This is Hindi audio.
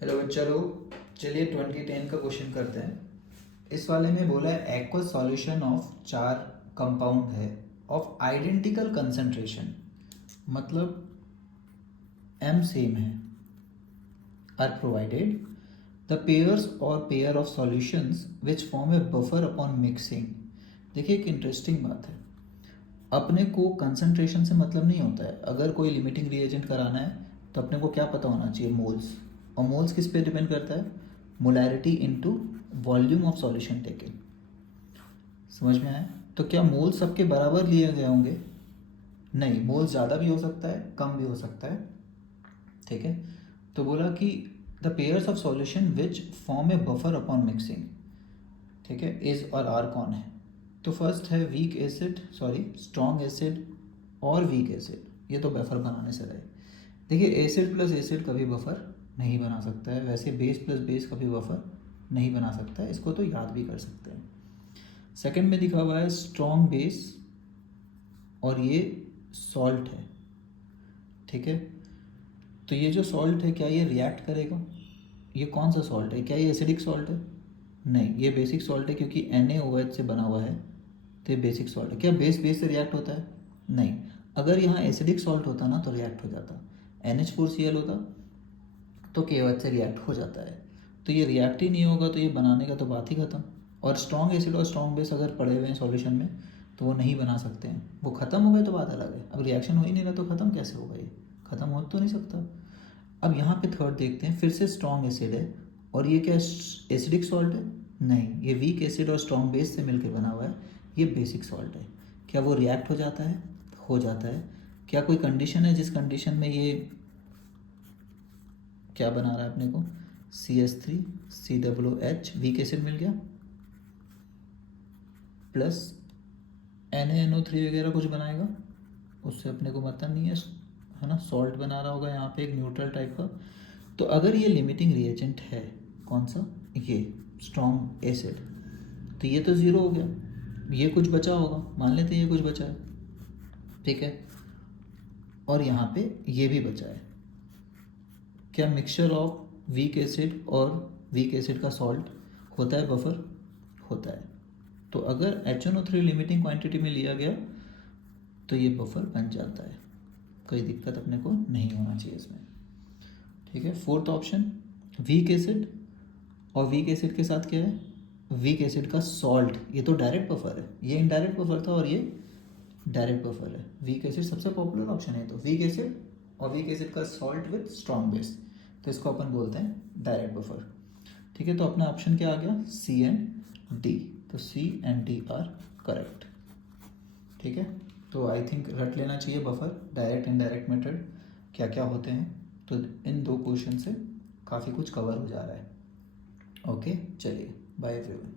हेलो बच्चा लोग, चलिए 2010 का क्वेश्चन करते हैं। इस वाले में बोला है एक्वस सॉल्यूशन ऑफ 4 कंपाउंड है ऑफ आइडेंटिकल कंसंट्रेशन, मतलब एम सेम है, आर प्रोवाइडेड द पेयर्स और pair of solutions which form A buffer upon mixing. देखिए एक इंटरेस्टिंग बात है, अपने को कंसंट्रेशन से मतलब नहीं होता है। अगर कोई लिमिटिंग रिएजेंट कराना है तो अपने को क्या पता होना चाहिए, मोल्स। और मोल्स किस पे डिपेंड करता है, molarity into volume of solution taken. समझ में आया? तो क्या मोल्स सबके बराबर लिए गए होंगे? नहीं, मोल्स ज़्यादा भी हो सकता है, कम भी हो सकता है। ठीक है, तो बोला कि the pairs of solution which form A buffer upon mixing. ठीक है, इज और आर कौन है? तो फर्स्ट है weak acid, sorry strong acid और वीक एसिड। ये तो बफर बनाने से रहे। देखिए एसिड प्लस एसिड कभी बफर नहीं बना सकता है, वैसे बेस प्लस बेस कभी बफर नहीं बना सकता है, इसको तो याद भी कर सकते हैं। सेकंड में दिखा हुआ है स्ट्रॉन्ग बेस और ये सॉल्ट है। ठीक है, तो ये जो सॉल्ट है क्या ये रिएक्ट करेगा? ये कौन सा सॉल्ट है? क्या ये एसिडिक सॉल्ट है? नहीं, ये बेसिक सॉल्ट है, क्योंकि NaOH से बना हुआ है, तो ये बेसिक सॉल्ट है। क्या बेस बेस से रिएक्ट होता है? नहीं। अगर यहाँ एसिडिक सॉल्ट होता ना तो रिएक्ट हो जाता, NH4Cl होता तो KOH से रिएक्ट हो जाता है। तो ये रिएक्ट ही नहीं होगा तो ये बनाने का तो बात ही खत्म। और स्ट्रॉन्ग एसिड और स्ट्रॉन्ग बेस अगर पड़े हुए हैं सॉल्यूशन में तो वो नहीं बना सकते हैं। वो ख़त्म हो गए तो बात अलग है, अब रिएक्शन हो ही नहीं रहा तो ख़त्म कैसे होगा? ये ख़त्म हो तो नहीं सकता। अब यहाँ पे थर्ड देखते हैं, फिर से स्ट्रॉन्ग एसिड है और ये क्या एसिडिक सॉल्ट है? नहीं, ये वीक एसिड और स्ट्रॉन्ग बेस से मिलकर बना हुआ है, ये बेसिक सॉल्ट है। क्या वो रिएक्ट हो जाता है? हो जाता है। क्या कोई कंडीशन है जिस कंडीशन में ये क्या बना रहा है अपने को? CH3COOH वीक एसिड मिल गया, प्लस NaNO3 वगैरह कुछ बनाएगा, उससे अपने को मतलब नहीं है ना। सॉल्ट बना रहा होगा यहाँ पे एक न्यूट्रल टाइप का। तो अगर ये लिमिटिंग रिएजेंट है, कौन सा? ये स्ट्रॉन्ग एसिड, तो ये तो ज़ीरो हो गया, ये कुछ बचा होगा, मान लेते हैं ये कुछ बचा है। ठीक है, और यहाँ पे ये भी बचा है। क्या मिक्सचर ऑफ वीक एसिड और वीक एसिड का सॉल्ट होता है बफर? होता है। तो अगर HNO3 लिमिटिंग क्वांटिटी में लिया गया तो ये बफर बन जाता है, कोई दिक्कत अपने को नहीं होना चाहिए इसमें। ठीक है, फोर्थ ऑप्शन वीक एसिड, और वीक एसिड के साथ क्या है? वीक एसिड का सॉल्ट। ये तो डायरेक्ट बफर है, ये इनडायरेक्ट बफर था और ये डायरेक्ट बफर है। वीक एसिड सबसे पॉपुलर ऑप्शन है, तो वीक एसिड और वीक एसिड का सॉल्ट विद स्ट्रॉन्ग बेस, तो इसको अपन बोलते हैं डायरेक्ट बफर। ठीक है, तो अपना ऑप्शन क्या आ गया? C&D। तो C&D आर करेक्ट। ठीक है, तो आई थिंक रट लेना चाहिए बफर, डायरेक्ट इनडायरेक्ट मेथड क्या क्या होते हैं। तो इन दो क्वेश्चन से काफ़ी कुछ कवर हो जा रहा है। ओके, चलिए बाय एवरीवन।